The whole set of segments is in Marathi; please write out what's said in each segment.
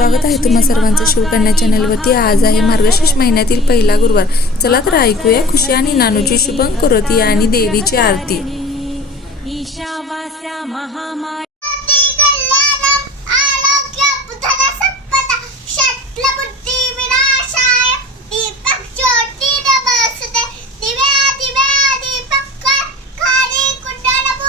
स्वागत आहे तुम्हा सर्वांचं शिवकन्या चॅनलवरती. आज आहे मार्गशीर्ष महिन्यातील पहिला गुरुवार. चला तर ऐकूया खुशी आणि नानूची शुभंकरोती आणि देवीची आरती. ईशावास्या महामाया कल्याणम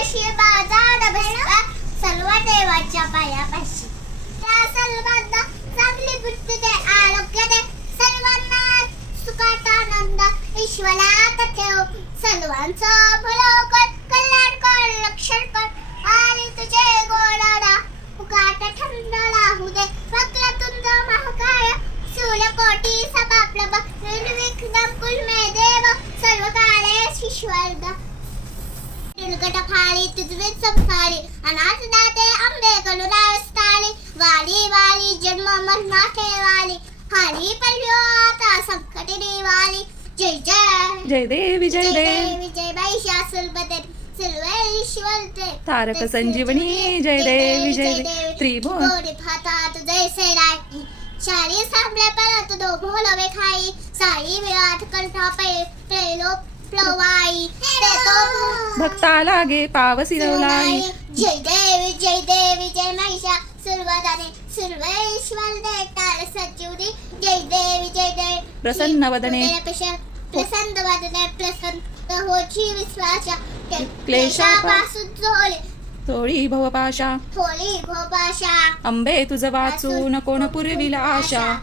कशी बाजार बसला सर्व देवाच्या पायापाशी. त्या सर्वांना चांगली बुद्धी दे आरोग्य दे. सर्वांना सुखात आनंद ईश्वरात ठेव. सर्वांचं भलं कर कल्याण कर रक्षण कर. आणि तुझे गोडारा उगाट थंड राहू दे. वक्र तुंज महाकाय सूर्यकोटी सपाप्लव निर्विघ्नं कुल्मे देव सर्व काळे ईश्वर दुर्गट फाळी तुझवे संसारी अनाथ दाते आंबे करुणास्थानी वाली वाली जन्म मरणा ठेवाली हारी पडलो आता संकट निवाली जय जय जय देवी जय देव देवी जय बाईशा सुलबदर सर्वेश्वर ते तारक संजीवनी जय देवी जय देव त्रिभुवन गोरी फातात जय सेराई शारी साबले परत दो भोलवे खाई साई विराट कंठा पे प्रेलो प्लवाई ते तो भक्ता लागे पावसी रवलाई. जय देवी जय देवी जय महिषा. सुरवदाने सुरवेश्वर देताल सचिवदी जय देवी जय देवी. प्रसन्न वदने. प्रसन्न वदने प्रसन्न होची विश्वासा. क्लेशापा- क्लेशापासून झोले. तोळी भवपाशा थोडी भोपाशा अंबे तुझ वाचून कोण पुरविला आशा.